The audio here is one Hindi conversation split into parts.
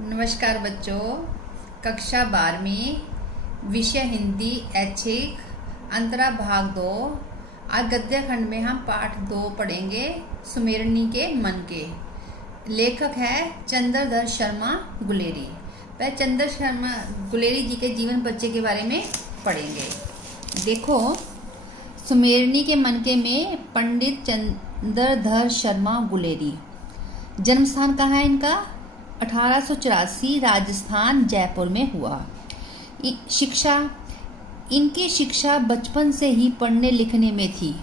नमस्कार बच्चों। कक्षा 12वीं विषय हिंदी ऐच्छिक अंतरा भाग 2। आज गद्य खंड में हम पाठ 2 पढ़ेंगे। सुमेरनी के मन के। लेखक है चंद्रधर शर्मा गुलेरी। वह चंद्र शर्मा गुलेरी जी के जीवन परिचय के बारे में पढ़ेंगे। देखो, सुमेरनी के मन के में पंडित चंद्रधर शर्मा गुलेरी। जन्म स्थान कहाँ है इनका? 1884 राजस्थान जयपुर में हुआ। इनकी शिक्षा बचपन से ही पढ़ने लिखने में थी।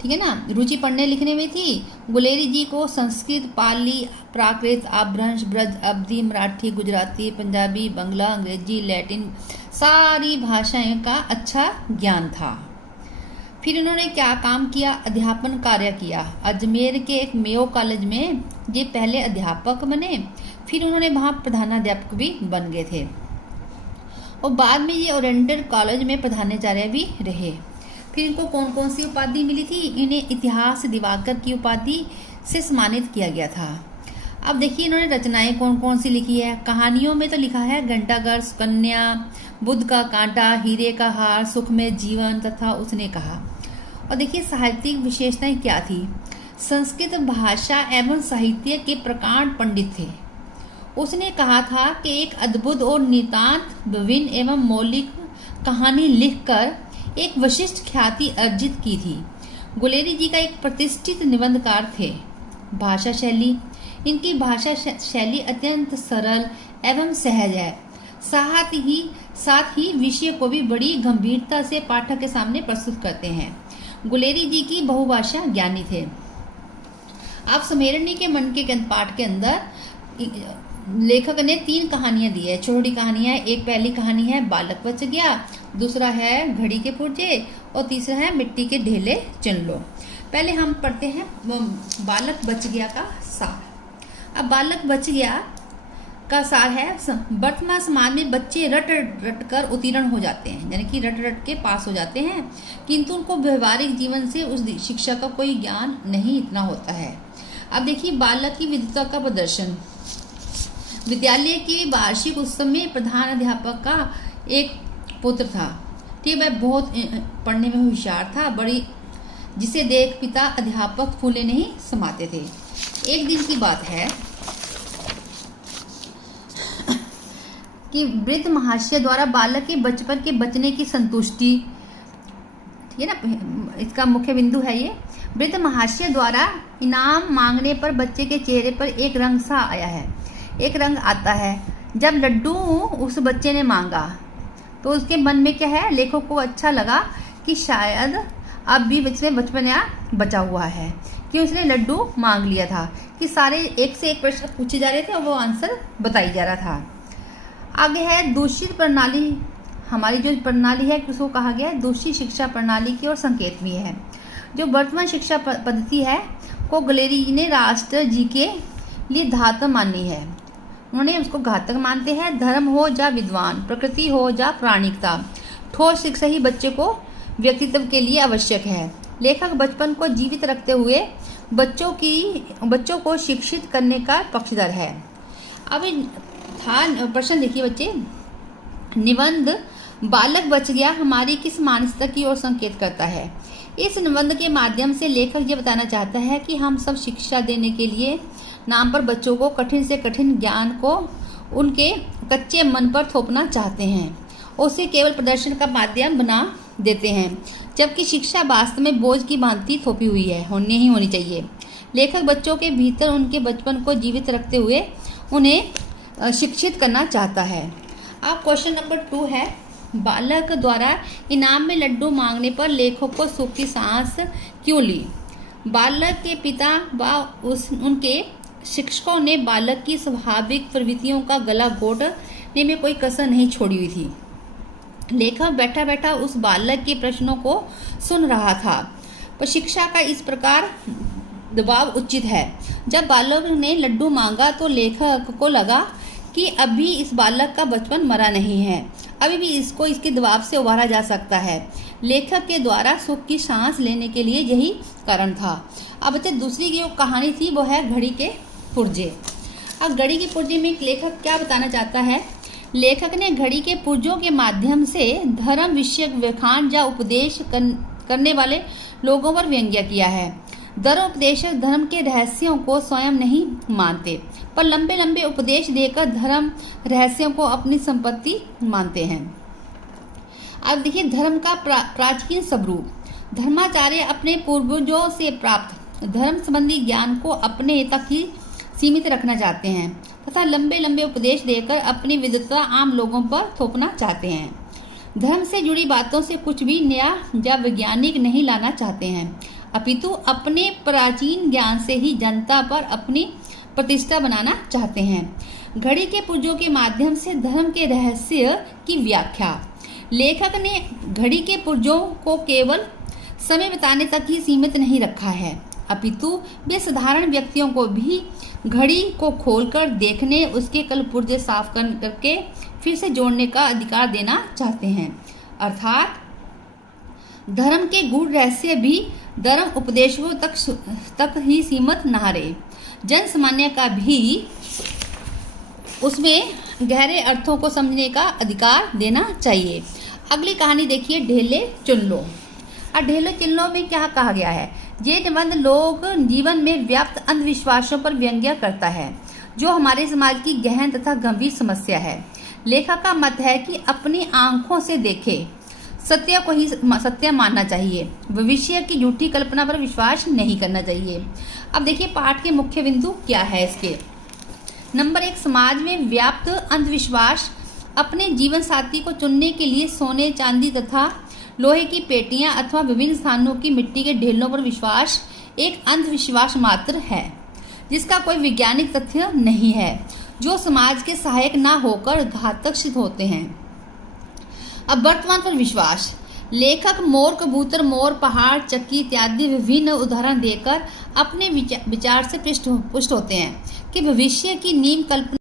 ठीक है ना, रुचि पढ़ने लिखने में थी। गुलेरी जी को संस्कृत, पाली, प्राकृत, अपभ्रंश, ब्रज, अवधी, मराठी, गुजराती, पंजाबी, बंगला, अंग्रेजी, लैटिन सारी भाषाएं का अच्छा ज्ञान था। फिर उन्होंने क्या काम किया? अध्यापन कार्य किया। अजमेर के एक मेयो कॉलेज में ये पहले अध्यापक बने। फिर उन्होंने वहाँ प्रधानाध्यापक भी बन गए थे और बाद में ये ओरिएंटल कॉलेज में प्रधानाचार्य भी रहे। फिर इनको कौन कौन सी उपाधि मिली थी? इन्हें इतिहास दिवाकर की उपाधि से सम्मानित किया गया था। अब देखिए, इन्होंने रचनाएं कौन कौन सी लिखी है। कहानियों में तो लिखा है घंटाघर, सुकन्या, बुद्ध का कांटा, हीरे का हार, सुख में जीवन तथा उसने कहा। और देखिए, साहित्यिक विशेषताएं क्या थी? संस्कृत भाषा एवं साहित्य के प्रकांड पंडित थे। उसने कहा था कि एक अद्भुत और नितांत विभिन्न एवं मौलिक कहानी लिखकर एक विशिष्ट ख्याति अर्जित की थी। गुलेरी जी का एक प्रतिष्ठित निबंधकार थे। भाषा शैली, इनकी भाषा शैली अत्यंत सरल एवं सहज है। साथ ही विषय को भी बड़ी गंभीरता से पाठक के सामने प्रस्तुत करते हैं। गुलेरी जी की बहुभाषा ज्ञानी थे। अब सुमेरनी के मन के पाठ के अंदर लेखक ने 3 कहानियां दी है, छोटी कहानियां। एक पहली कहानी है बालक बच गया, दूसरा है घड़ी के पुर्जे और तीसरा है मिट्टी के ढेले चुन लो। पहले हम पढ़ते हैं बालक बच गया का सार। अब बालक बच गया का सार है, वर्तमान समाज में बच्चे रट कर उत्तीर्ण हो जाते हैं, यानी कि रट के पास हो जाते हैं, किंतु उनको व्यवहारिक जीवन से उस शिक्षा का कोई ज्ञान नहीं इतना होता है। अब देखिए, बालक की विद्वता का प्रदर्शन। विद्यालय के वार्षिक उत्सव में प्रधान अध्यापक का एक पुत्र था। ठीक है, वह बहुत पढ़ने में होशियार था, बड़ी जिसे देख पिता अध्यापक फूले नहीं समाते थे। एक दिन की बात है कि वृद्ध महाशय द्वारा बालक के बचपन के बचने की संतुष्टि, ठीक है ना, इसका मुख्य बिंदु है ये। वृद्ध महाशय द्वारा इनाम मांगने पर बच्चे के चेहरे पर एक रंग सा आया है, एक रंग आता है। जब लड्डू उस बच्चे ने मांगा तो उसके मन में क्या है? लेखक को अच्छा लगा कि शायद अब भी बचपन बचा हुआ है कि उसने लड्डू मांग लिया था, कि सारे एक से एक प्रश्न पूछे जा रहे थे और वो आंसर बताई जा रहा था। आगे है दूषित प्रणाली। हमारी जो प्रणाली है उसको कहा गया है दूषित शिक्षा प्रणाली की ओर संकेत भी है। जो वर्तमान शिक्षा पद्धति है को गुलेरी ने राष्ट्र जी के लिए घातक मानी है। उन्होंने उसको घातक मानते हैं। धर्म हो या विद्वान, प्रकृति हो या प्राणिकता, ठोस शिक्षा ही बच्चे को व्यक्तित्व के लिए आवश्यक है। लेखक बचपन को जीवित रखते हुए बच्चों को शिक्षित करने का पक्षधर है। अब प्रश्न देखिए बच्चे, निबंध बालक बच गया हमारी किस मानसिकता की ओर संकेत करता है? इस निबंध के माध्यम से लेखक ये बताना चाहता है कि हम सब शिक्षा देने के लिए नाम पर बच्चों को कठिन से कठिन ज्ञान को उनके कच्चे मन पर थोपना चाहते हैं, उसे केवल प्रदर्शन का माध्यम बना देते हैं, जबकि शिक्षा वास्तव में बोझ की भांति थोपी हुई है, होनी चाहिए। लेखक बच्चों के भीतर उनके बचपन को जीवित रखते हुए उन्हें शिक्षित करना चाहता है। अब क्वेश्चन नंबर 2 है, बालक द्वारा इनाम में लड्डू मांगने पर लेखक को सुख की सांस क्यों ली? बालक के पिता व उनके शिक्षकों ने बालक की स्वाभाविक प्रवृत्तियों का गला घोटने में कोई कसर नहीं छोड़ी हुई थी। लेखक बैठा बैठा उस बालक के प्रश्नों को सुन रहा था, पर शिक्षा का इस प्रकार दबाव उचित है। जब बालक ने लड्डू मांगा तो लेखक को लगा कि अभी इस बालक का बचपन मरा नहीं है, अभी भी इसको इसके दबाव से उबारा जा सकता है। लेखक के द्वारा सुख की सांस लेने के लिए यही कारण था। अब बच्चे, दूसरी जो कहानी थी वो है घड़ी के पुर्जे। अब घड़ी की पुर्जे में एक लेखक क्या बताना चाहता है? लेखक ने घड़ी के पुर्जों के माध्यम से धर्म विषयक व्याख्यान या उपदेश करने वाले लोगों पर व्यंग्य किया है। धर्मोपदेशक धर्म के रहस्यों को स्वयं नहीं मानते, पर लंबे लंबे उपदेश देकर धर्म रहस्यों को अपनी संपत्ति मानते हैं। अब देखिए धर्म का प्राचीन स्वरूप। धर्माचार्य अपने पूर्वजों से प्राप्त धर्म संबंधी ज्ञान को अपने तक ही सीमित रखना चाहते हैं तथा लंबे लंबे उपदेश देकर अपनी विद्वता आम लोगों पर थोपना चाहते हैं। धर्म से जुड़ी बातों से कुछ भी नया या वैज्ञानिक नहीं लाना चाहते हैं, अपितु अपने प्राचीन ज्ञान से ही जनता पर अपनी प्रतिष्ठा बनाना चाहते हैं। घड़ी के पुर्जों के माध्यम से धर्म के रहस्य की व्याख्या। लेखक ने घड़ी के पुर्जों को केवल समय बताने तक ही सीमित नहीं रखा है, अपितु वे साधारण व्यक्तियों को भी घड़ी को खोलकर देखने, उसके कल पुर्जे साफ करके फिर से जोड़ने का अधिकार देना चाहते हैं। अर्थात धर्म के गूढ़ रहस्य भी धर्म उपदेशों तक ही सीमित न रहे, जन सामान्य का भी उसमें गहरे अर्थों को समझने का अधिकार देना चाहिए। अगली कहानी देखिए, ढेले चुन लो। और ढेले चुन लो में क्या कहा गया है? ये निबंध लोग जीवन में व्याप्त अंधविश्वासों पर व्यंग्य करता है, जो हमारे समाज की गहन तथा गंभीर समस्या है। लेखक का मत है कि अपनी आंखों से देखे सत्य को ही सत्य मानना चाहिए, भविष्य की झूठी कल्पना पर विश्वास नहीं करना चाहिए। अब देखिए पाठ के मुख्य बिंदु क्या है इसके। नंबर 1, समाज में व्याप्त अंधविश्वास। अपने जीवन साथी को चुनने के लिए सोने, चांदी तथा लोहे की पेटियां अथवा विभिन्न स्थानों की मिट्टी के ढेलों पर विश्वास एक अंधविश्वास मात्र है, जिसका कोई वैज्ञानिक तथ्य नहीं है, जो समाज के सहायक ना होकर घातक सिद्ध होते हैं। अब वर्तमान पर विश्वास। लेखक मोर, कबूतर, मोर, पहाड़, चक्की इत्यादि विभिन्न उदाहरण देकर अपने विचार से पुष्ट होते हैं कि भविष्य की नीम कल्पना